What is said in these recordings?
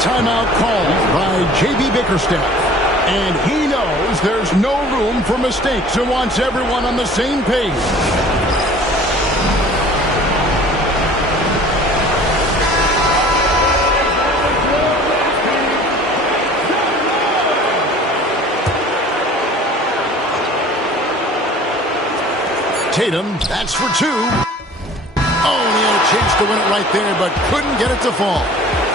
timeout called by J.B. Bickerstaff. And he knows there's no room for mistakes and wants everyone on the same page. Tatum, that's for two. Oh, and he had a chance to win it right there, but couldn't get it to fall.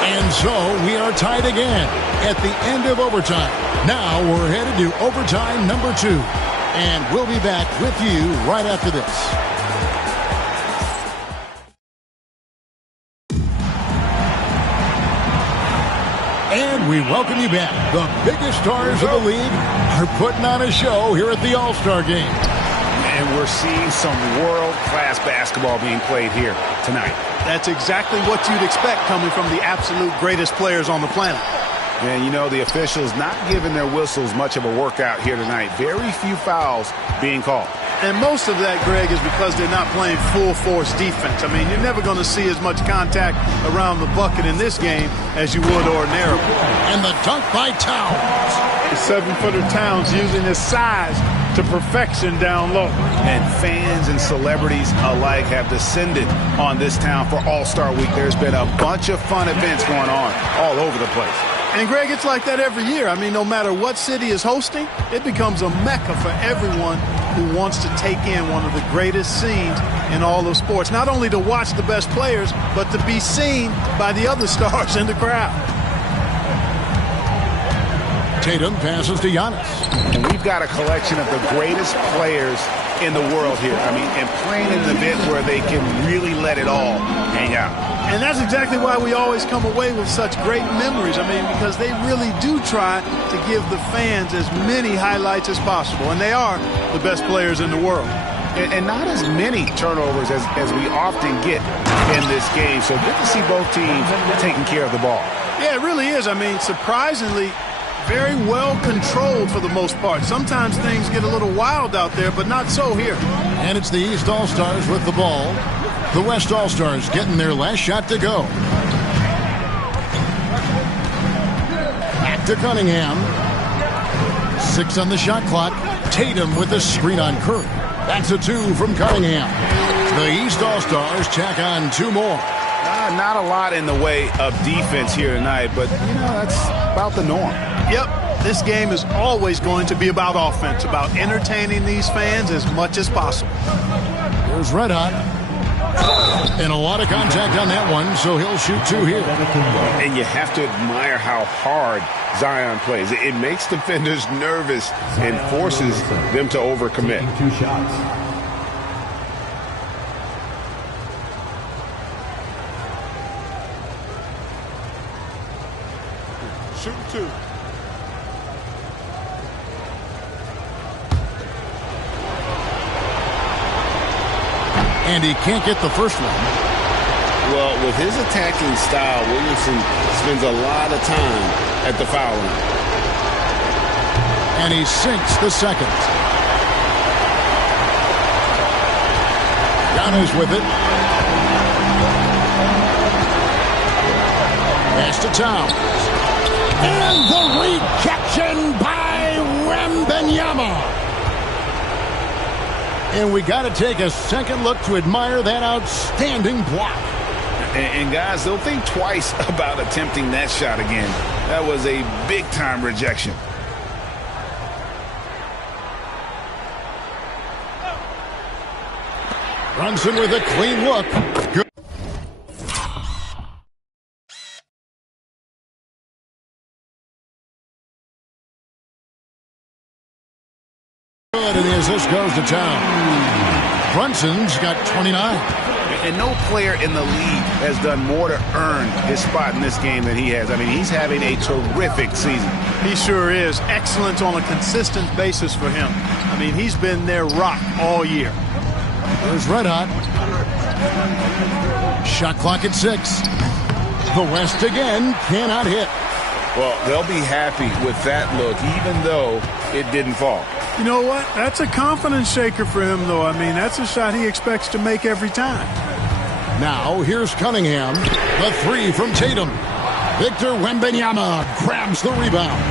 And so we are tied again at the end of overtime. Now we're headed to overtime number 2. And we'll be back with you right after this. And we welcome you back. The biggest stars of the league are putting on a show here at the All-Star Game. And we're seeing some world-class basketball being played here tonight. That's exactly what you'd expect coming from the absolute greatest players on the planet. And, you know, the officials not giving their whistles much of a workout here tonight. Very few fouls being called. And most of that, Greg, is because they're not playing full-force defense. I mean, you're never going to see as much contact around the bucket in this game as you would ordinarily. And the dunk by Towns. The 7-footer Towns using his size to perfection down low. And fans and celebrities alike have descended on this town for All-Star Week. There's been a bunch of fun events going on all over the place. And, Greg, it's like that every year. I mean, no matter what city is hosting, it becomes a mecca for everyone who wants to take in one of the greatest scenes in all of sports. Not only to watch the best players, but to be seen by the other stars in the crowd. Tatum passes to Giannis. And we've got a collection of the greatest players in the world here. I mean, and playing in an event where they can really let it all hang out. And that's exactly why we always come away with such great memories. I mean, because they really do try to give the fans as many highlights as possible. And they are the best players in the world. And not as many turnovers as we often get in this game. So good to see both teams taking care of the ball. Yeah, it really is. I mean, surprisingly, very well controlled for the most part. Sometimes things get a little wild out there, but not so here. And it's the East All-Stars with the ball. The West All-Stars getting their last shot to go. Back to Cunningham. 6 on the shot clock. Tatum with the screen on Curry. That's a 2 from Cunningham. The East All-Stars tack on 2 more. Not a lot in the way of defense here tonight, but, you know, that's about the norm. Yep, this game is always going to be about offense, about entertaining these fans as much as possible. Here's Red Hot. And a lot of contact on that one, so he'll shoot 2 here. And you have to admire how hard Zion plays. It makes defenders nervous and forces them to overcommit. 2 shots. Shooting 2. And he can't get the first one. Well, with his attacking style, Williamson spends a lot of time at the foul line. And he sinks the second. Giannis with it. Pass to Towns. And the rejection by Wembanyama. And we got to take a second look to admire that outstanding block. And guys, they'll think twice about attempting that shot again. That was a big-time rejection. Brunson with a clean look. Good. And the assist goes to Town. Brunson's got 29. And no player in the league has done more to earn his spot in this game than he has. I mean, he's having a terrific season. He sure is. Excellence on a consistent basis for him. I mean, he's been their rock all year. There's Red Hot. Shot clock at 6. The West again cannot hit. Well, they'll be happy with that look, even though it didn't fall. You know what? That's a confidence shaker for him, though. I mean, that's a shot he expects to make every time. Now, here's Cunningham. The 3 from Tatum. Victor Wembanyama grabs the rebound.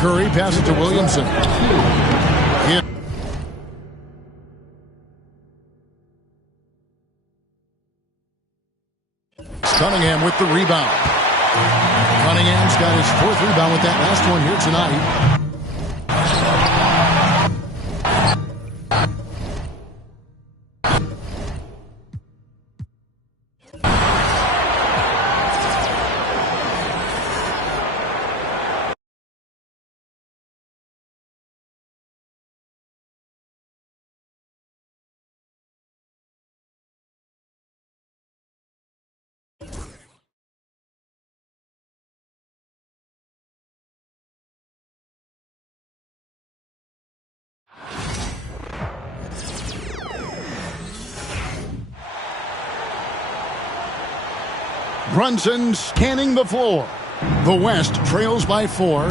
Curry passes to Williamson. Cunningham with the rebound. Cunningham's got his 4th rebound with that last one here tonight. Brunson scanning the floor. The West trails by 4.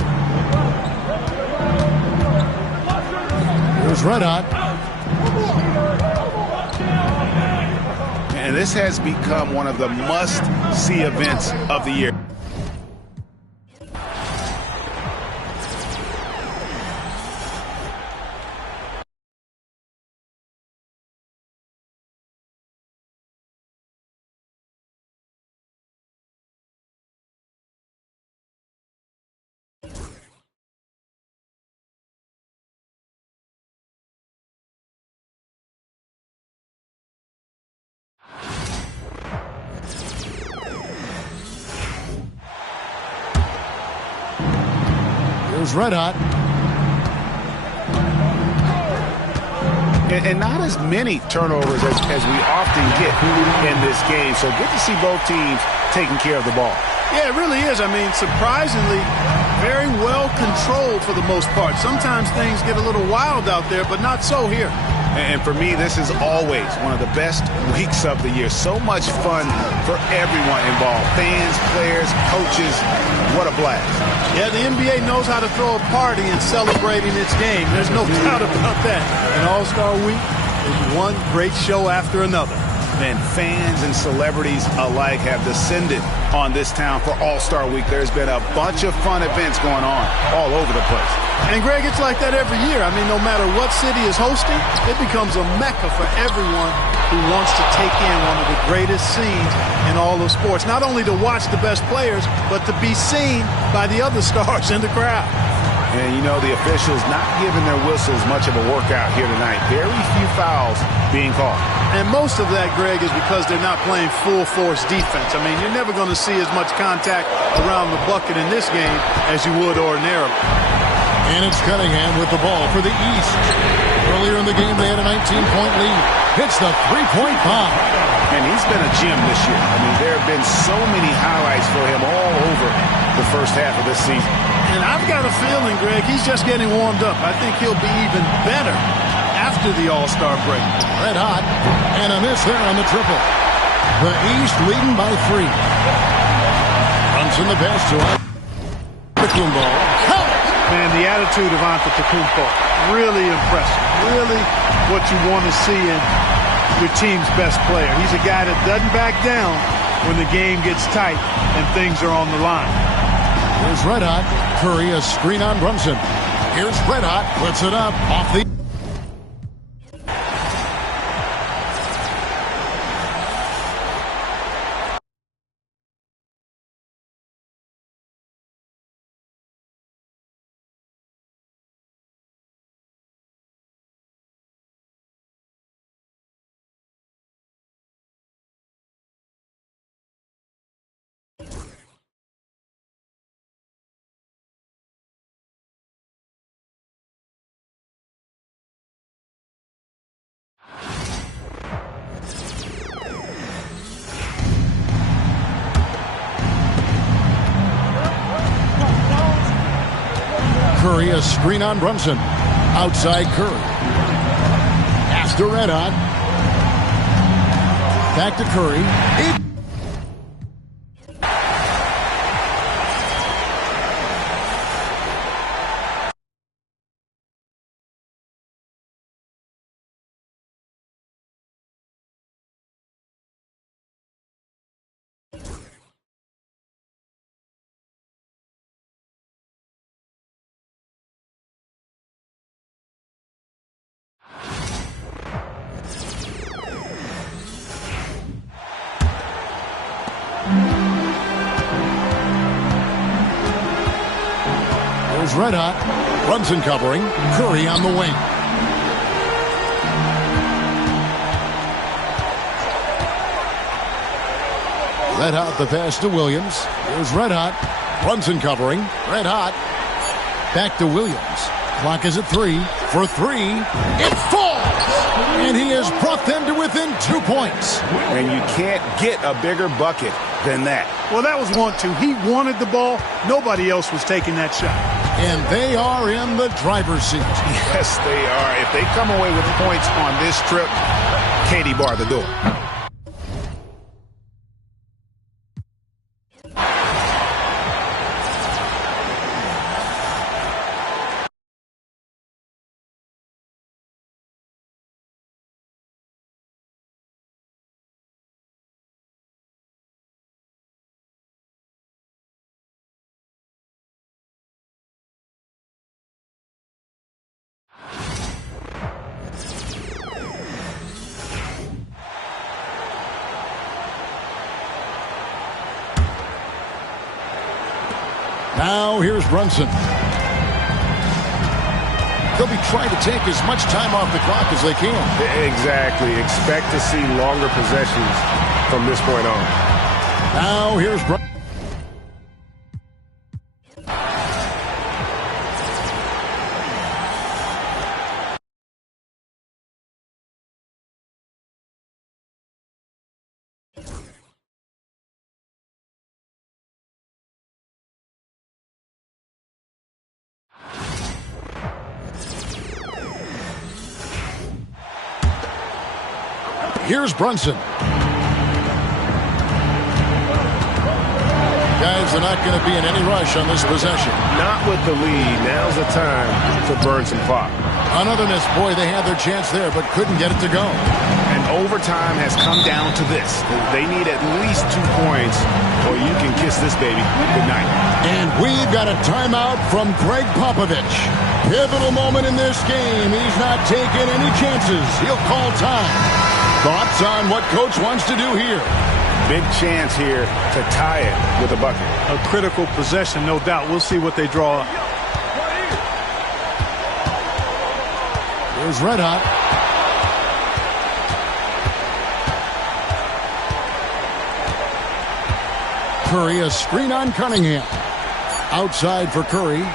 Here's Red Hot. And this has become one of the must-see events of the year. Here's Red Hot. And not as many turnovers as we often get in this game. So good to see both teams taking care of the ball. Yeah, it really is. I mean, surprisingly, very well controlled for the most part. Sometimes things get a little wild out there, but not so here. And for me, this is always one of the best weeks of the year. So much fun for everyone involved. Fans, players, coaches. What a blast. Yeah, the NBA knows how to throw a party in celebrating its game. There's no doubt about that. And All-Star Week is one great show after another. And fans and celebrities alike have descended on this town for All-Star Week. There's been a bunch of fun events going on all over the place. And, Greg, it's like that every year. I mean, no matter what city is hosting, it becomes a mecca for everyone who wants to take in one of the greatest scenes in all of sports. Not only to watch the best players, but to be seen by the other stars in the crowd. And, you know, the officials not giving their whistles much of a workout here tonight. Very few fouls being called. And most of that, Greg, is because they're not playing full-force defense. I mean, you're never going to see as much contact around the bucket in this game as you would ordinarily. And it's Cunningham with the ball for the East. Earlier in the game, they had a 19-point lead. Hits the three-point bomb. And he's been a gem this year. I mean, there have been so many highlights for him all over the first half of this season. And I've got a feeling, Greg, he's just getting warmed up. I think he'll be even better after the All-Star break. Red Hot. And a miss there on the triple. The East leading by 3. Brunson the pass to Antetokounmpo. Man, the attitude of Antetokounmpo, really impressive. Really what you want to see in your team's best player. He's a guy that doesn't back down when the game gets tight and things are on the line. Here's Red Hot. Curry, a screen on Brunson. Here's Red Hot. Puts it up off the... Curry, a screen on Brunson. Outside Curry. Pass to Red Hot. Back to Curry. Here's Red Hot. Brunson covering. Curry on the wing. Red Hot the pass to Williams. Here's Red Hot. Brunson covering. Red Hot. Back to Williams. Clock is at 3. For 3. It falls! And he has brought them to within 2 points. And you can't get a bigger bucket than that. Well, that was 1-2. He wanted the ball. Nobody else was taking that shot. And they are in the driver's seat. Yes, they are. If they come away with points on this trip, Katie bar the door. Now here's Brunson. They'll be trying to take as much time off the clock as they can. Exactly. Expect to see longer possessions from this point on. Now here's Brunson. Here's Brunson. Guys, they're not going to be in any rush on this possession. Not with the lead. Now's the time to burn some clock. Another miss. Boy, they had their chance there, but couldn't get it to go. And overtime has come down to this. They need at least 2 points, or you can kiss this baby good night. And we've got a timeout from Greg Popovich. Pivotal moment in this game. He's not taking any chances. He'll call time. Thoughts on what Coach wants to do here? Big chance here to tie it with a bucket. A critical possession, no doubt. We'll see what they draw up. Here's Red Hot. Curry, a screen on Cunningham. Outside for Curry.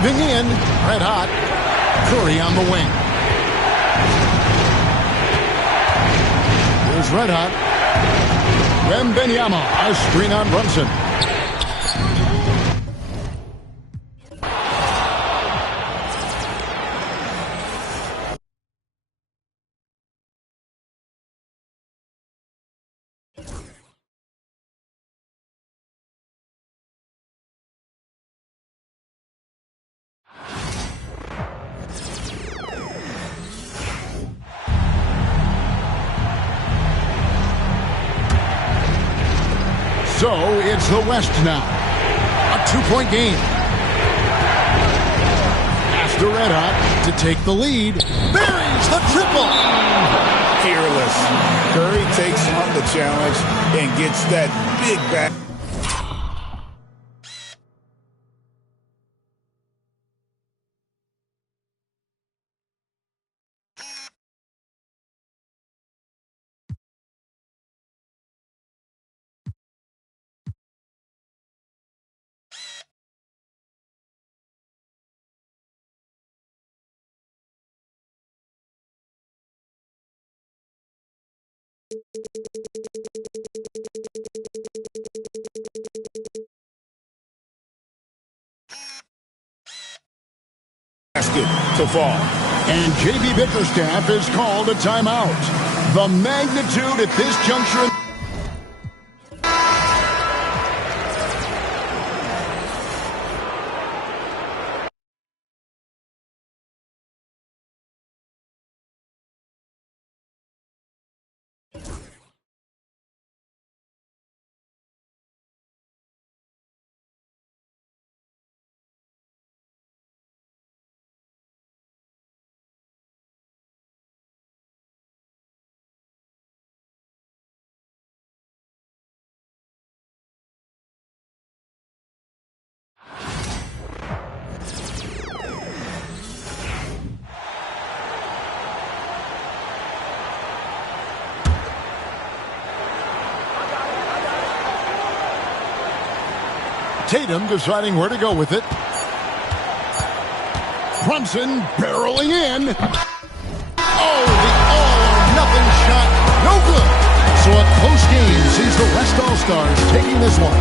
Driving in, Red Hot. Curry on the wing. Here's Red Hot. Wembenyama, a screen on Brunson. So it's the West now. A 2-point game. Pass to Red Hot to take the lead. Buries the triple. Fearless. Curry takes on the challenge and gets that big back. Basket to fall. And J.B. Bickerstaff is called a timeout. The magnitude at this juncture. Tatum deciding where to go with it. Brunson barreling in. Oh, the all-or-nothing shot. No good. So a close game sees the West All-Stars taking this one.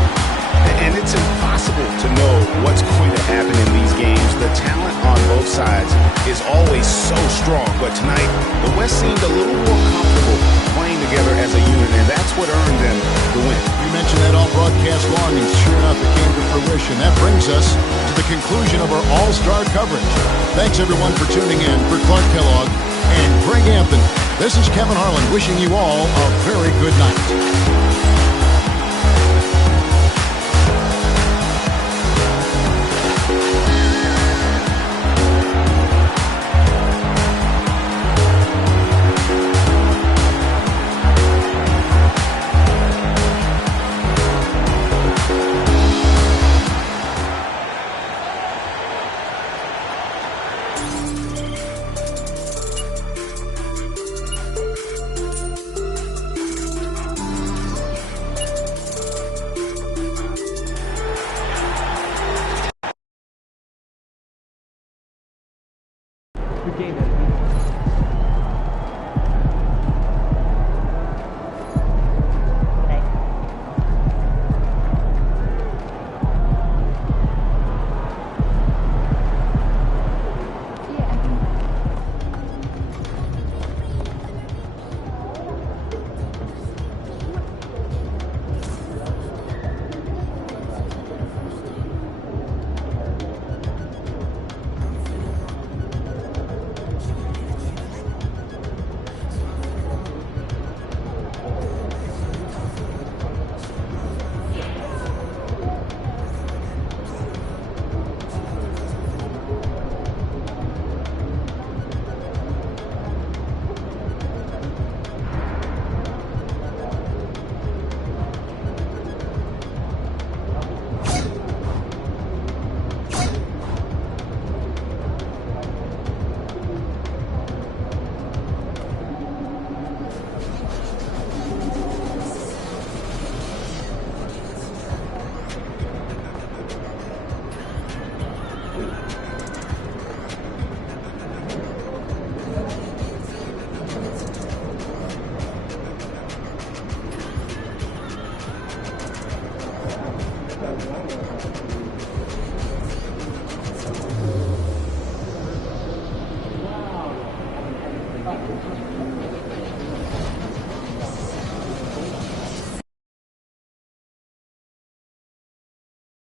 And it's impossible to know what's going to happen in these games. The talent on both sides is always so strong. But tonight, the West seemed a little more comfortable playing together as a unit, and that's what earned them the win. You mentioned that all broadcast long, and sure enough, it came to fruition. That brings us to the conclusion of our All-Star coverage. Thanks, everyone, for tuning in. For Clark Kellogg and Greg Anthony, this is Kevin Harlan wishing you all a very good night.